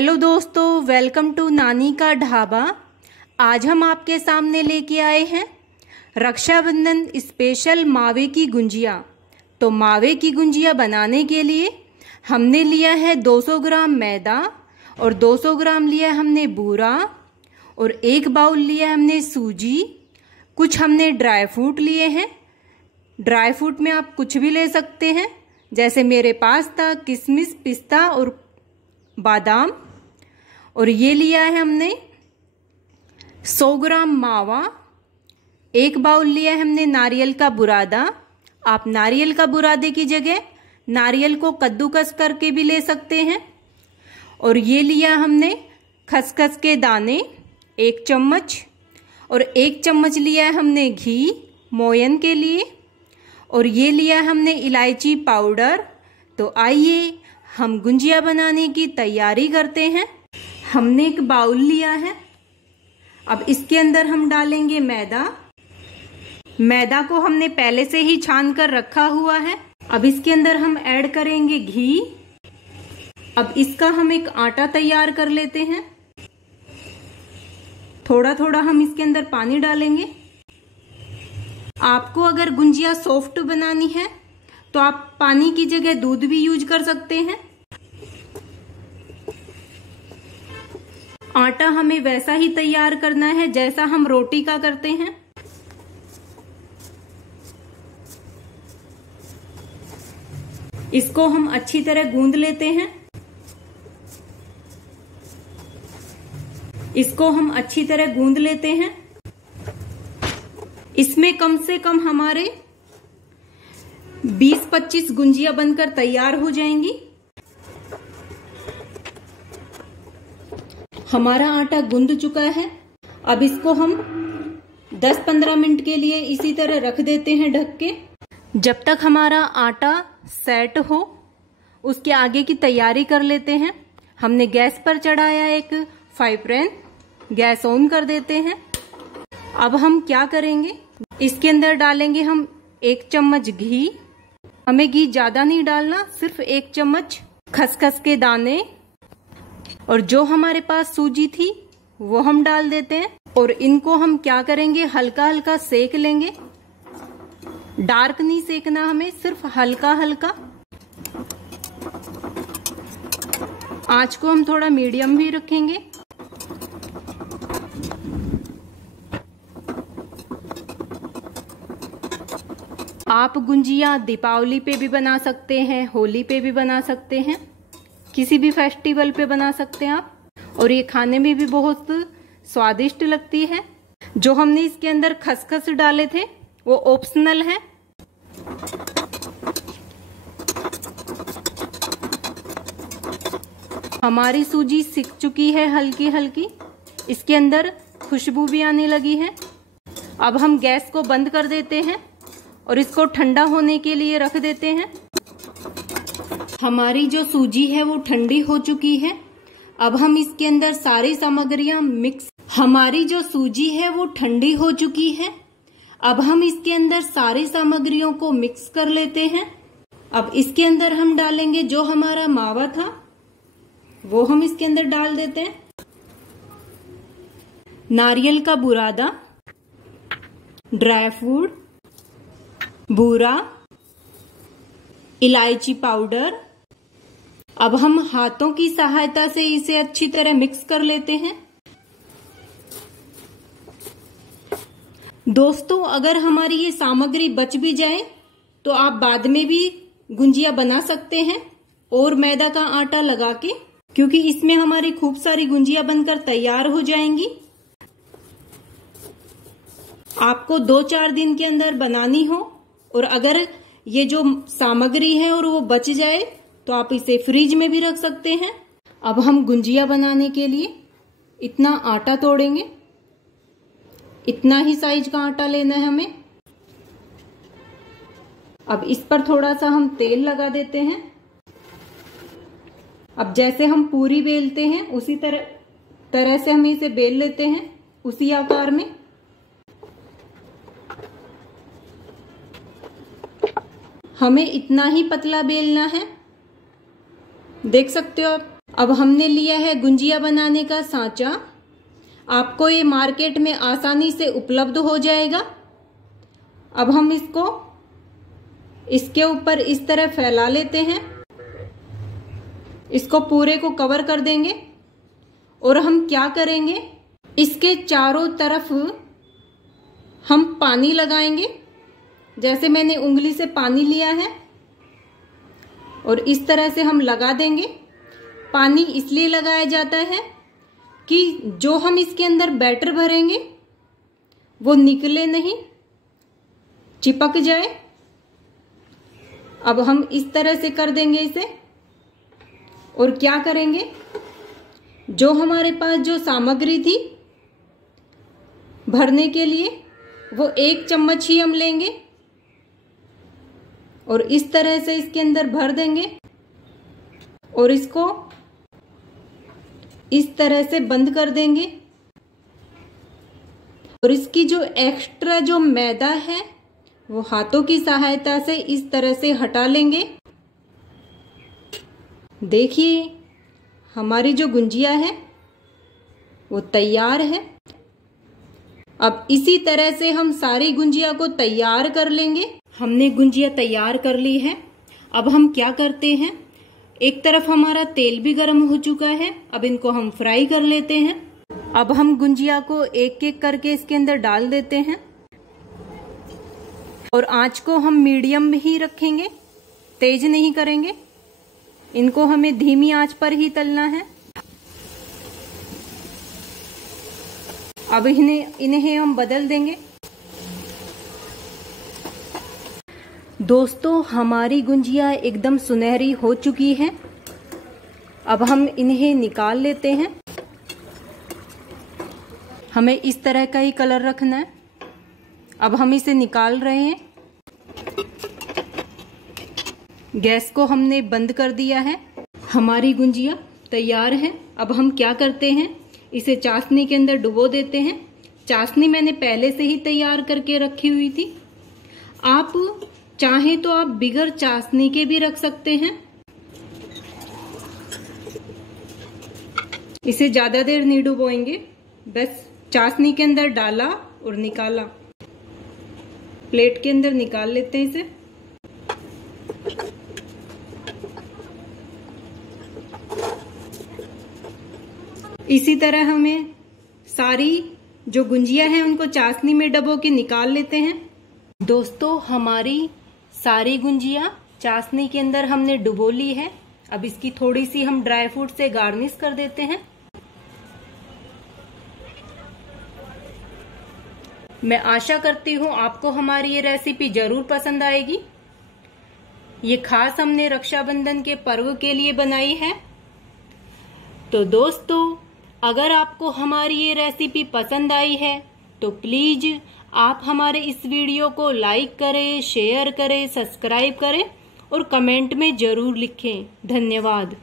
Hello दोस्तों, welcome to नानी का ढाबा। आज हम आपके सामने लेके आए हैं रक्षाबंधन स्पेशल मावे की गुंजिया। तो मावे की गुंजिया बनाने के लिए हमने लिया है 200 ग्राम मैदा और 200 ग्राम लिया हमने बूरा और 1 बाउल लिया हमने सूजी। कुछ हमने ड्राई फ्रूट लिए हैं। ड्राई फ्रूट में आप कुछ भी ले सकते हैं, जैसे मेरे पास था किशमिश, पिस्ता और बादाम। और ये लिया है हमने 100 ग्राम मावा। 1 बाउल लिया है हमने नारियल का बुरादा। आप नारियल का बुरादे की जगह नारियल को कद्दूकस करके भी ले सकते हैं। और ये लिया हमने खसखस के दाने 1 चम्मच और 1 चम्मच लिया है हमने घी मोयन के लिए। और ये लिया हमने इलायची पाउडर। तो आइए हम गुंजिया बनाने की तैयारी करते हैं। हमने 1 बाउल लिया है। अब इसके अंदर हम डालेंगे मैदा। मैदा को हमने पहले से ही छान कर रखा हुआ है। अब इसके अंदर हम ऐड करेंगे घी। अब इसका हम एक आटा तैयार कर लेते हैं। थोड़ा थोड़ा हम इसके अंदर पानी डालेंगे। आपको अगर गुंजिया सॉफ्ट बनानी है तो आप पानी की जगह दूध भी यूज कर सकते हैं। आटा हमें वैसा ही तैयार करना है जैसा हम रोटी का करते हैं। इसको हम अच्छी तरह गूंद लेते हैं। इसको हम अच्छी तरह गूंद लेते हैं। इसमें कम से कम हमारे 20-25 गुंजिया बनकर तैयार हो जाएंगी। हमारा आटा गूंद चुका है। अब इसको हम 10-15 मिनट के लिए इसी तरह रख देते हैं ढक के, जब तक हमारा आटा सेट हो। उसके आगे की तैयारी कर लेते हैं। हमने गैस पर चढ़ाया एक फ्राई पैन। गैस ऑन कर देते हैं। अब हम क्या करेंगे, इसके अंदर डालेंगे हम 1 चम्मच घी। हमें घी ज्यादा नहीं डालना, सिर्फ 1 चम्मच खसखस के दाने। और जो हमारे पास सूजी थी वो हम डाल देते हैं। और इनको हम क्या करेंगे, हल्का हल्का सेक लेंगे। डार्क नहीं सेकना हमें, सिर्फ हल्का हल्का। आंच को हम थोड़ा मीडियम भी रखेंगे। आप गुंजिया दीपावली पे भी बना सकते हैं, होली पे भी बना सकते हैं, किसी भी फेस्टिवल पे बना सकते हैं आप। और ये खाने में भी बहुत स्वादिष्ट लगती है। जो हमने इसके अंदर खसखस डाले थे वो ऑप्शनल है। हमारी सूजी सिक चुकी है हल्की हल्की। इसके अंदर खुशबू भी आने लगी है। अब हम गैस को बंद कर देते हैं और इसको ठंडा होने के लिए रख देते हैं। हमारी जो सूजी है वो ठंडी हो चुकी है। अब हम इसके अंदर सारी सामग्रियां मिक्स। हमारी जो सूजी है वो ठंडी हो चुकी है। अब हम इसके अंदर सारी सामग्रियों को मिक्स कर लेते हैं। अब इसके अंदर हम डालेंगे जो हमारा मावा था वो हम इसके अंदर डाल देते हैं। नारियल का बुरादा, ड्राई फ्रूट, बूरा, इलायची पाउडर। अब हम हाथों की सहायता से इसे अच्छी तरह मिक्स कर लेते हैं। दोस्तों, अगर हमारी ये सामग्री बच भी जाए तो आप बाद में भी गुंजिया बना सकते हैं और मैदा का आटा लगा के, क्योंकि इसमें हमारी खूब सारी गुंजिया बनकर तैयार हो जाएंगी। आपको 2-4 दिन के अंदर बनानी हो और अगर ये जो सामग्री है और वो बच जाए तो आप इसे फ्रिज में भी रख सकते हैं। अब हम गुंजिया बनाने के लिए इतना आटा तोड़ेंगे। इतना ही साइज का आटा लेना है हमें। अब इस पर थोड़ा सा हम तेल लगा देते हैं। अब जैसे हम पूरी बेलते हैं उसी तरह से हम इसे बेल लेते हैं, उसी आकार में। हमें इतना ही पतला बेलना है। देख सकते हो आप। अब हमने लिया है गुंजिया बनाने का सांचा। आपको ये मार्केट में आसानी से उपलब्ध हो जाएगा। अब हम इसको इसके ऊपर इस तरह फैला लेते हैं। इसको पूरे को कवर कर देंगे और हम क्या करेंगे, इसके चारों तरफ हम पानी लगाएंगे। जैसे मैंने उंगली से पानी लिया है और इस तरह से हम लगा देंगे। पानी इसलिए लगाया जाता है कि जो हम इसके अंदर बैटर भरेंगे वो निकले नहीं, चिपक जाए। अब हम इस तरह से कर देंगे इसे। और क्या करेंगे, जो हमारे पास जो सामग्री थी भरने के लिए वो 1 चम्मच ही हम लेंगे और इस तरह से इसके अंदर भर देंगे और इसको इस तरह से बंद कर देंगे। और इसकी जो एक्स्ट्रा जो मैदा है वो हाथों की सहायता से इस तरह से हटा लेंगे। देखिए हमारी जो गुंजिया है वो तैयार है। अब इसी तरह से हम सारी गुंजिया को तैयार कर लेंगे। हमने गुंजिया तैयार कर ली है। अब हम क्या करते हैं, एक तरफ हमारा तेल भी गर्म हो चुका है। अब इनको हम फ्राई कर लेते हैं। अब हम गुंजिया को एक एक करके इसके अंदर डाल देते हैं और आंच को हम मीडियम में ही रखेंगे, तेज नहीं करेंगे। इनको हमें धीमी आंच पर ही तलना है। अब इन्हें हम बदल देंगे। दोस्तों हमारी गुंजिया एकदम सुनहरी हो चुकी है। अब हम इन्हें निकाल लेते हैं। हमें इस तरह का ही कलर रखना है। अब हम इसे निकाल रहे हैं। गैस को हमने बंद कर दिया है। हमारी गुंजिया तैयार है। अब हम क्या करते हैं, इसे चाशनी के अंदर डुबो देते हैं। चाशनी मैंने पहले से ही तैयार करके रखी हुई थी। आप चाहें तो आप बिगर चाशनी के भी रख सकते हैं। इसे ज्यादा देर नहीं डुबोएंगे, बस चाशनी के अंदर डाला और निकाला। प्लेट के अंदर निकाल लेते हैं इसे। इसी तरह हमें सारी जो गुंजिया है उनको चाशनी में डबो के निकाल लेते हैं। दोस्तों हमारी सारी गुंजिया चाशनी के अंदर हमने डुबो ली है। अब इसकी थोड़ी सी हम ड्राई फ्रूट से गार्निश कर देते हैं। मैं आशा करती हूँ आपको हमारी ये रेसिपी जरूर पसंद आएगी। ये खास हमने रक्षाबंधन के पर्व के लिए बनाई है। तो दोस्तों अगर आपको हमारी ये रेसिपी पसंद आई है तो प्लीज आप हमारे इस वीडियो को लाइक करें, शेयर करें, सब्सक्राइब करें और कमेंट में जरूर लिखें। धन्यवाद।